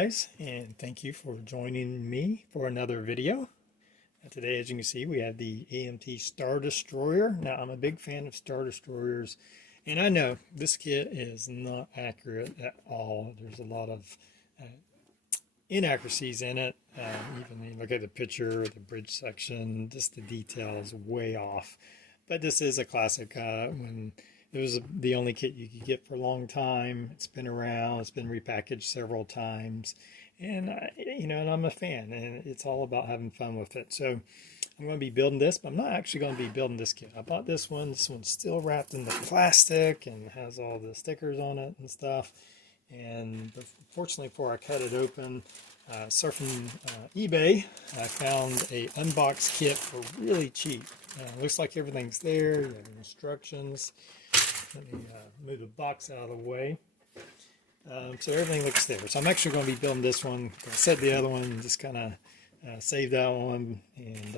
guys, and thank you for joining me for another video. Today, as you can see, we have the AMT Star Destroyer. Now, I'm a big fan of Star Destroyers, and I know this kit is not accurate at all. There's a lot of inaccuracies in it. Even you look at the picture, the bridge section, just the detail is way off. But this is a classic. When it was the only kit you could get for a long time. It's been around. It's been repackaged several times, and and I'm a fan. And it's all about having fun with it. So I'm going to be building this, but I'm not actually going to be building this kit. I bought this one. This one's still wrapped in the plastic and has all the stickers on it and stuff. And fortunately, before I cut it open, surfing eBay, I found a unboxed kit for really cheap. Looks like everything's there. You have instructions. Let me move the box out of the way. So everything looks there. So I'm actually going to be building this one. I'm going to set the other one and just kind of save that one. And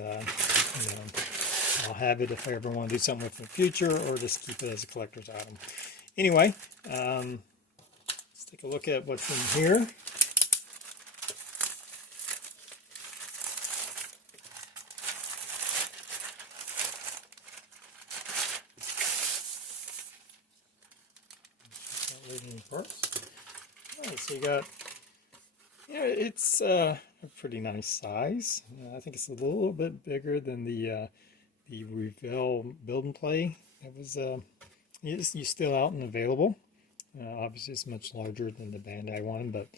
I'll have it if I ever want to do something with it in the future, or just keep it as a collector's item. Anyway, let's take a look at what's in here. Parts. Alright, so you got, it's a pretty nice size. I think it's a little bit bigger than the Revell Build and Play. It was it's still out and available. Obviously, it's much larger than the Bandai one, but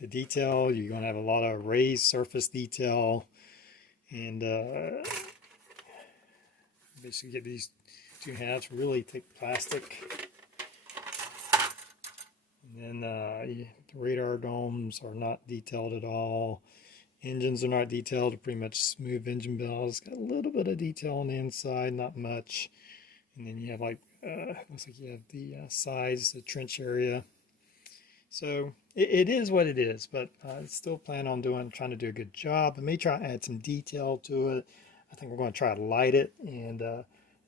the detail, you're going to have a lot of raised surface detail, and basically get these two halves, really thick plastic. And then the radar domes are not detailed at all. Engines are not detailed. They're pretty much smooth engine bells. Got a little bit of detail on the inside, not much. And then you have looks like you have the sides, the trench area. So it is what it is, but I still plan on trying to do a good job. I may try to add some detail to it. I think we're going to try to light it and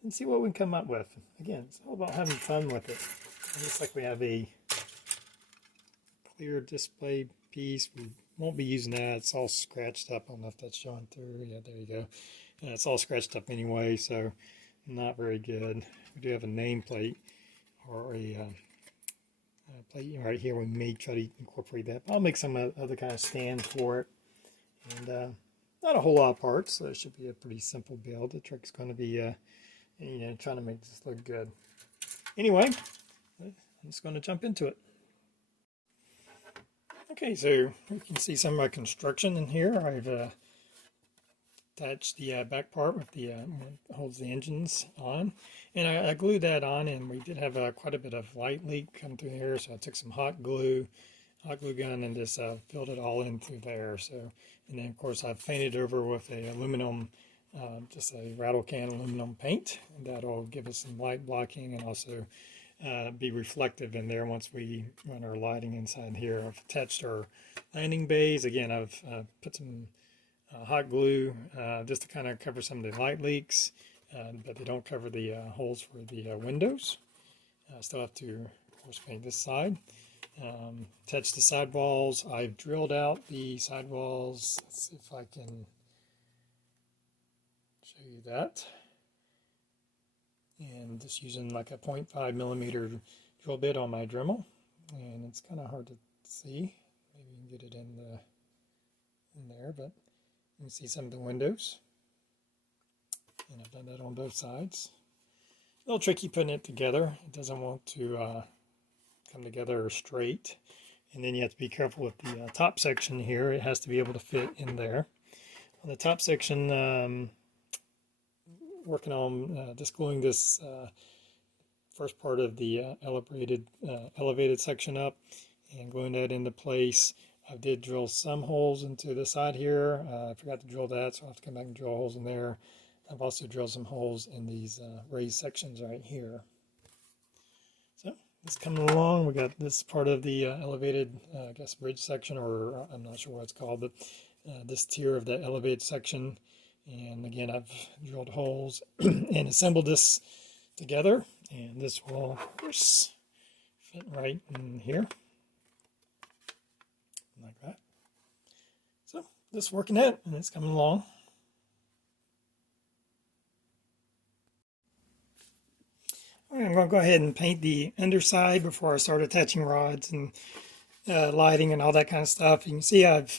see what we can come up with. Again, it's all about having fun with it. It looks like we have a clear display piece. We won't be using that. It's all scratched up. I don't know if that's showing through. Yeah, there you go. It's all scratched up anyway, so not very good. We do have a nameplate or a plate right here. We may try to incorporate that. I'll make some other kind of stand for it. And not a whole lot of parts, so it should be a pretty simple build. The trick's going to be trying to make this look good. Anyway, I'm just going to jump into it. Okay, so you can see some of my construction in here. I've attached the back part with the holds the engines on, and I glued that on. And we did have quite a bit of light leak come through here, so I took some hot glue gun, and just filled it all in through there. So, and then of course I painted over with a aluminum, just a rattle can aluminum paint, and that'll give us some light blocking and also be reflective in there once we run our lighting inside here. I've attached our landing bays. Again, I've put some hot glue just to kind of cover some of the light leaks, but they don't cover the holes for the windows. I still have to, of course, paint this side. Attach the sidewalls. I've drilled out the sidewalls. Let's see if I can show you that. And just using like a 0.5 millimeter drill bit on my Dremel, and it's kind of hard to see. Maybe you can get it in there, but you can see some of the windows. And I've done that on both sides. A little tricky putting it together. It doesn't want to come together straight. And then you have to be careful with the top section here. It has to be able to fit in there. On the top section, working on just gluing this first part of the elevated section up and gluing that into place. I did drill some holes into the side here. I forgot to drill that, so I'll have to come back and drill holes in there. I've also drilled some holes in these raised sections right here. So it's coming along. We got this part of the elevated, I guess, bridge section, or I'm not sure what it's called, but this tier of the elevated section. And again, I've drilled holes and assembled this together, and this will, of course, fit right in here, like that. just working it, and it's coming along. All right, I'm going to go ahead and paint the underside before I start attaching rods and lighting and all that kind of stuff. You can see I've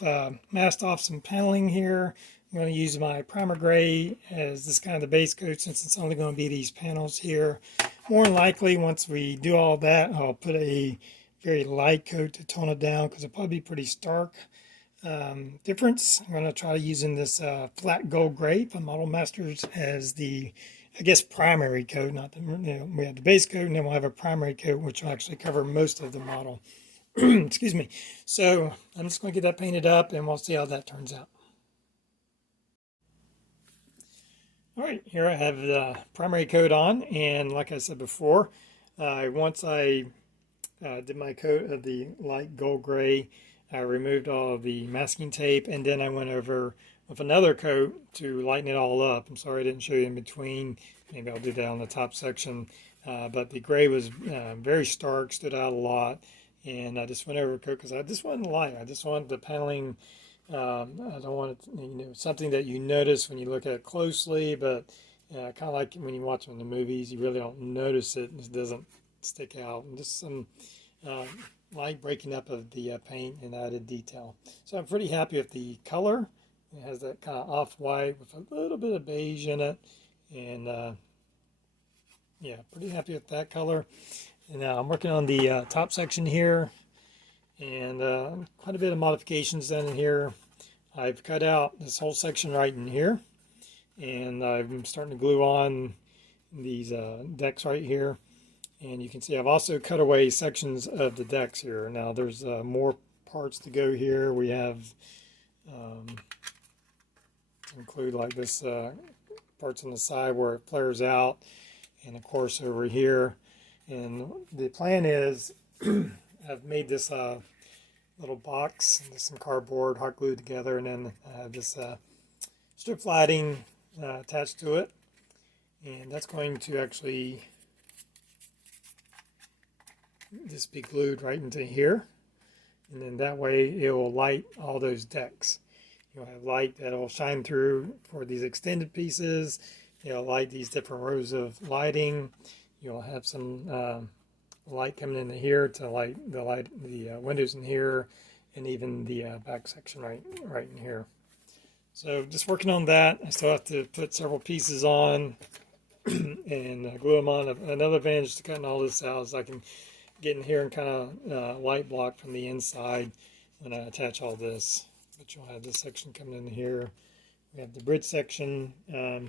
masked off some paneling here. I'm going to use my primer gray as this kind of the base coat since it's only going to be these panels here. More than likely, once we do all that, I'll put a very light coat to tone it down because it'll probably be pretty stark difference. I'm going to try using this flat gold gray from Model Masters as the, I guess, primary coat. Not the, we have the base coat, and then we'll have a primary coat, which will actually cover most of the model. Excuse me. So I'm just going to get that painted up, and we'll see how that turns out. All right, here I have the primary coat on, and like I said before, once I did my coat of the light gold gray, I removed all of the masking tape, and then I went over with another coat to lighten it all up. I'm sorry I didn't show you in between. Maybe I'll do that on the top section. But the gray was very stark, stood out a lot, and I just went over a coat because I just wanted light. I just wanted the paneling. I don't want it, something that you notice when you look at it closely, but kind of like when you watch them in the movies, you really don't notice it. It doesn't stick out. And just some light breaking up of the paint and added detail. So I'm pretty happy with the color. It has that kind of off-white with a little bit of beige in it, and yeah, pretty happy with that color. And now I'm working on the top section here, and quite a bit of modifications done in here. I've cut out this whole section right in here, and I'm starting to glue on these decks right here. And you can see I've also cut away sections of the decks here. Now there's more parts to go here. We have include like this parts on the side where it flares out, and of course over here. And the plan is I've made this little box, some cardboard hot glued together, and then I have this strip lighting attached to it, and that's going to actually just be glued right into here, and then that way it will light all those decks. You'll have light that will shine through for these extended pieces. It'll light these different rows of lighting. You'll have some light coming into here to light the windows in here, and even the back section right in here. So just working on that. I still have to put several pieces on and glue them on. Another advantage to cutting all this out is I can get in here and kind of light block from the inside when I attach all this. But you'll have this section coming in here. We have the bridge section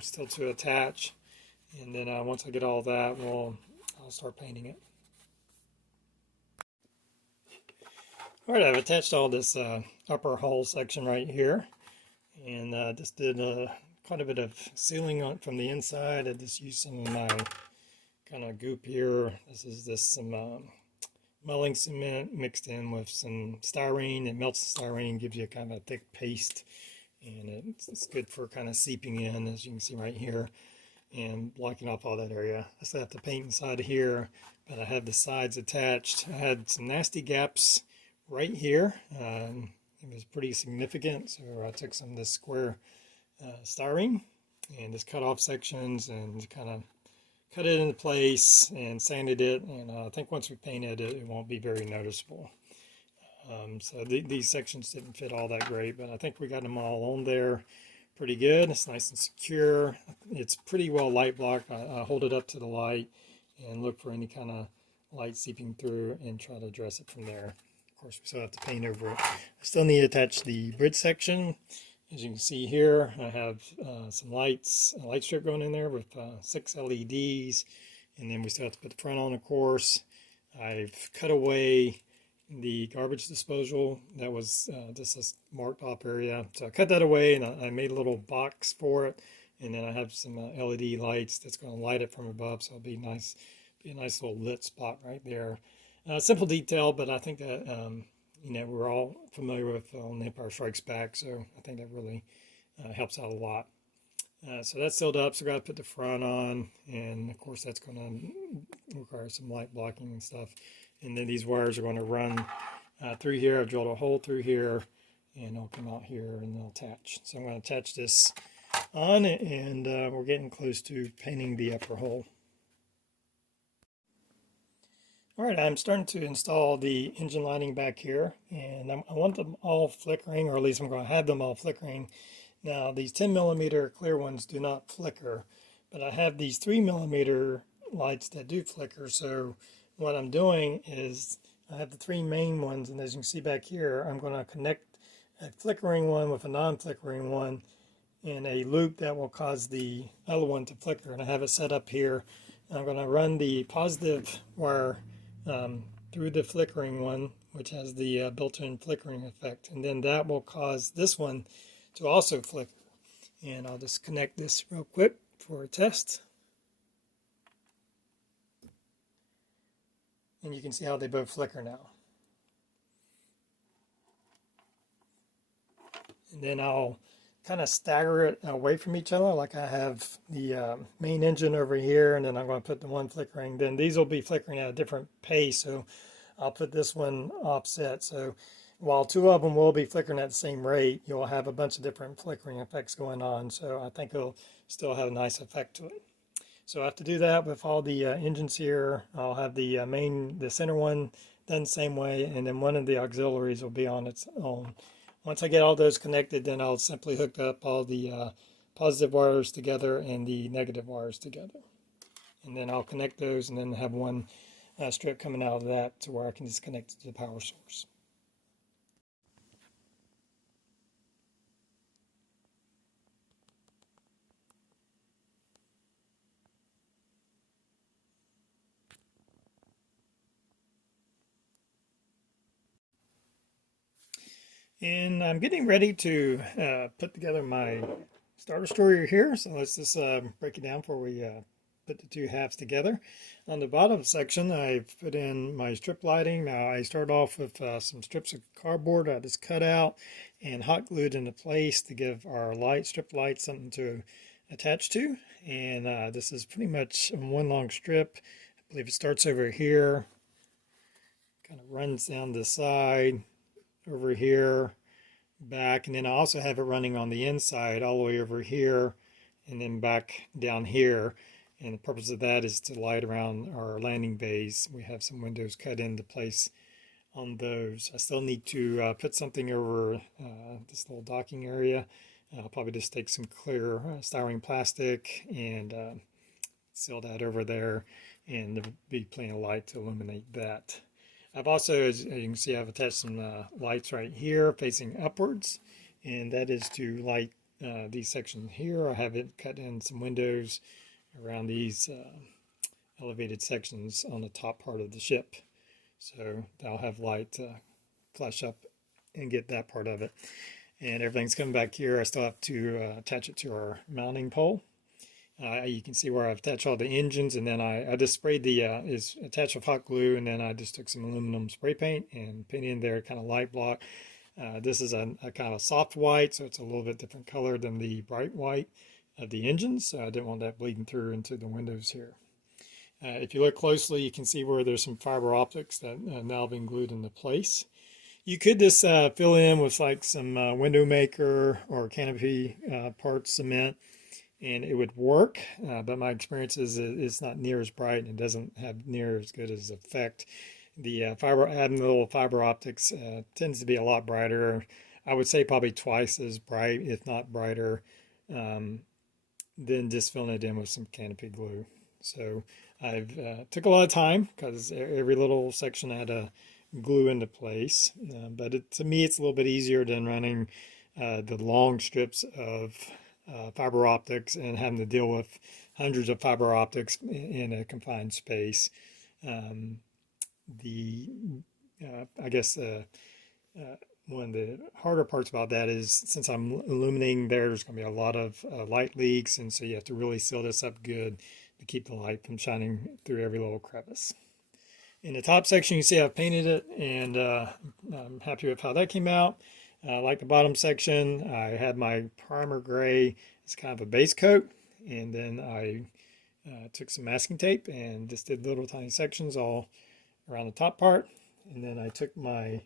still to attach, and then once I get all that, I'll start painting it. All right, I've attached all this upper hull section right here, and just did quite a bit of sealing on from the inside. I just used some of my kind of goop here. This is some mulling cement mixed in with some styrene. It melts the styrene, gives you a kind of a thick paste, and it's good for kind of seeping in, as you can see right here, and blocking off all that area. I still have to paint inside of here, but I have the sides attached. I had some nasty gaps right here. It was pretty significant, so I took some of this square styrene and just cut off sections and kind of cut it into place and sanded it, and I think once we painted it, it won't be very noticeable. So these sections didn't fit all that great, but I think we got them all on there pretty good. It's nice and secure. It's pretty well light blocked. I hold it up to the light and look for any kind of light seeping through and try to address it from there. Of course, we still have to paint over it. I still need to attach the bridge section. As you can see here, I have some lights, a light strip going in there with 6 LEDs, and then we still have to put the front on, of course. I've cut away the garbage disposal. That was just a marked off area, so I cut that away, and I made a little box for it, and then I have some LED lights that's going to light it from above, so it'll be nice, be a nice little lit spot right there. Simple detail, but I think that you know, we're all familiar with On Empire Strikes Back, so I think that really helps out a lot. So that's sealed up, so I've got to put the front on, and of course that's going to require some light blocking and stuff. And then these wires are going to run through here. I've drilled a hole through here, and it'll come out here and it'll attach. So I'm going to attach this on, and we're getting close to painting the upper hole. Alright, I'm starting to install the engine lighting back here, and I want them all flickering, or at least I'm going to have them all flickering. Now these 10mm clear ones do not flicker, but I have these 3mm lights that do flicker. So what I'm doing is I have the 3 main ones, and as you can see back here, I'm going to connect a flickering one with a non-flickering one in a loop that will cause the other one to flicker. And I have it set up here. I'm going to run the positive wire through the flickering one, which has the built-in flickering effect, and then that will cause this one to also flicker. And I'll just connect this real quick for a test, and you can see how they both flicker now. And then I'll kind of stagger it away from each other, like I have the main engine over here, and then I'm going to put the one flickering. Then these will be flickering at a different pace, so I'll put this one offset. So while 2 of them will be flickering at the same rate, you'll have a bunch of different flickering effects going on. So I think it'll still have a nice effect to it. So I have to do that with all the engines here. I'll have the the center one done the same way, and then one of the auxiliaries will be on its own. Once I get all those connected, then I'll simply hook up all the positive wires together and the negative wires together. And then I'll connect those and then have one strip coming out of that to where I can just connect it to the power source. And I'm getting ready to put together my starter story here. So let's just break it down before we put the 2 halves together. On the bottom section, I've put in my strip lighting. Now I start off with some strips of cardboard I just cut out and hot glued into place to give our strip light something to attach to. And this is pretty much one long strip. I believe it starts over here, kind of runs down the side, over here, back, and then I also have it running on the inside all the way over here and then back down here. And the purpose of that is to light around our landing bays. We have some windows cut into place on those. I still need to put something over this little docking area. I'll probably just take some clear styrene plastic and seal that over there, and there'll be plenty of light to illuminate that. I've also, as you can see, I've attached some lights right here facing upwards, and that is to light these sections here. I have it cut in some windows around these elevated sections on the top part of the ship. So that'll have light flash up and get that part of it. And everything's coming back here. I still have to attach it to our mounting pole. You can see where I've attached all the engines, and then I just sprayed the is attached with hot glue, and then I just took some aluminum spray paint and painted in there, kind of light block. This is a kind of soft white, so it's a little bit different color than the bright white of the engines. So I didn't want that bleeding through into the windows here. If you look closely, you can see where there's some fiber optics that now have been glued into place. You could just fill in with like some window maker or canopy parts cement, and it would work, but my experience is it's not near as bright and it doesn't have near as good as effect. The little fiber optics tends to be a lot brighter. I would say probably twice as bright, if not brighter, than just filling it in with some canopy glue. So I've took a lot of time because every little section had to glue into place, but to me it's a little bit easier than running the long strips of fiber optics and having to deal with hundreds of fiber optics in a confined space. I guess one of the harder parts about that is, since I'm illuminating there's going to be a lot of light leaks, and so you have to really seal this up good to keep the light from shining through every little crevice. In the top section, you see I've painted it, and I'm happy with how that came out. Like the bottom section, I had my primer gray as kind of a base coat, and then I took some masking tape and just did little tiny sections all around the top part. And then I took my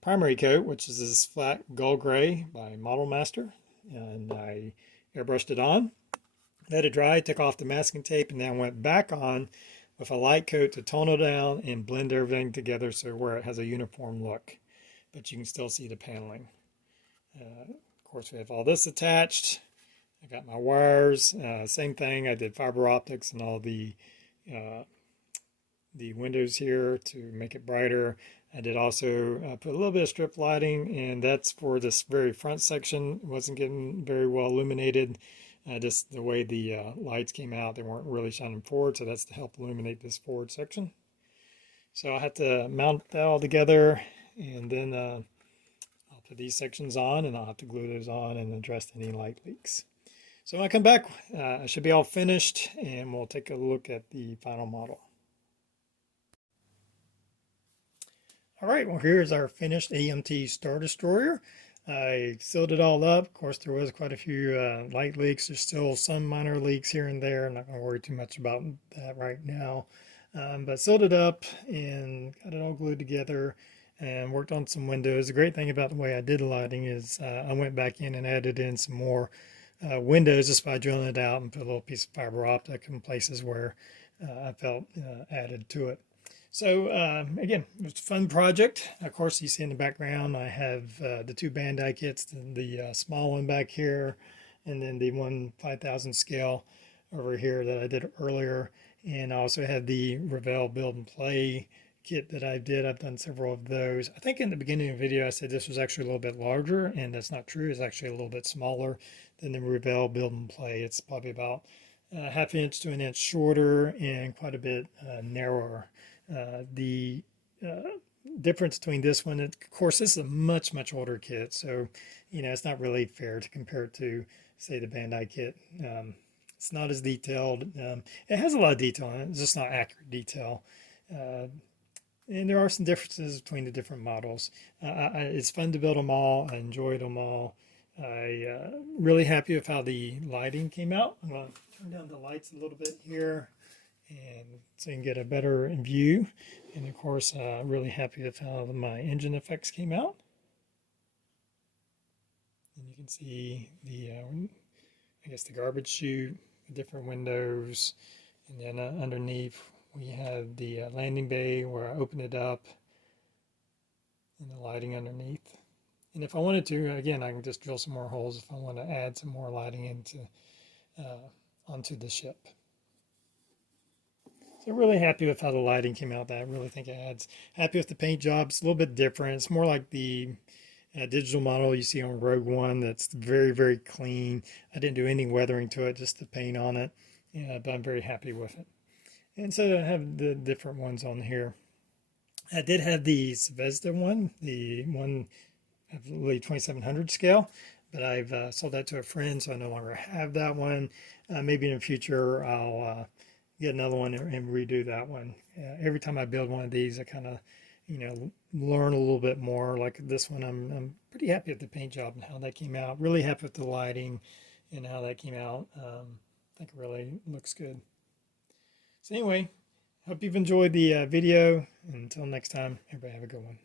primary coat, which is this flat gold gray by Model Master, and I airbrushed it on, let it dry, took off the masking tape, and then went back on with a light coat to tone it down and blend everything together so where it has a uniform look, but you can still see the paneling. Of course, we have all this attached. I got my wires, same thing. I did fiber optics and all the windows here to make it brighter. I did also put a little bit of strip lighting, and that's for this very front section. It wasn't getting very well illuminated. Just the way the lights came out, they weren't really shining forward, so that's to help illuminate this forward section. So I have to mount that all together, and then I'll put these sections on, and I'll have to glue those on and address any light leaks. So when I come back, I should be all finished, and we'll take a look at the final model. All right, well, here's our finished AMT Star Destroyer. I sealed it all up. Of course, there was quite a few light leaks. There's still some minor leaks here and there. I'm not going to worry too much about that right now. But sealed it up and got it all glued together and worked on some windows. The great thing about the way I did the lighting is I went back in and added in some more windows just by drilling it out and put a little piece of fiber optic in places where I felt added to it. So again, it was a fun project. Of course, you see in the background, I have the two Bandai kits, the small one back here, and then the one 5,000 scale over here that I did earlier. And I also had the Revell Build and Play kit that I did. I've done several of those. I think in the beginning of the video, I said this was actually a little bit larger, and that's not true. It's actually a little bit smaller than the Revell Build and Play. It's probably about ½ inch to an inch shorter and quite a bit narrower. The difference between this one, of course, this is a much older kit, so it's not really fair to compare it to, say, the Bandai kit. It's not as detailed. It has a lot of detail in it. It's just not accurate detail. And there are some differences between the different models. It's fun to build them all. I enjoyed them all. Really happy with how the lighting came out. I'm going to turn down the lights a little bit here, and so you can get a better view. And of course, really happy with how my engine effects came out. And you can see the, I guess the garbage chute, the different windows, and then underneath we have the landing bay where I opened it up, and the lighting underneath. And if I wanted to, again, I can just drill some more holes if I want to add some more lighting into onto the ship. So really happy with how the lighting came out. That I really think it adds. Happy with the paint job. It's a little bit different. It's more like the digital model you see on Rogue One. That's very clean. I didn't do any weathering to it, just the paint on it. But I'm very happy with it. And so I have the different ones on here. I did have the Zvezda one, the one I believe 2700 scale, but I've sold that to a friend, so I no longer have that one. Maybe in the future I'll get another one and redo that one. Every time I build one of these, I kind of, learn a little bit more. Like this one, I'm pretty happy with the paint job and how that came out. Really happy with the lighting and how that came out. I think it really looks good. So anyway, hope you've enjoyed the video. Until next time, everybody have a good one.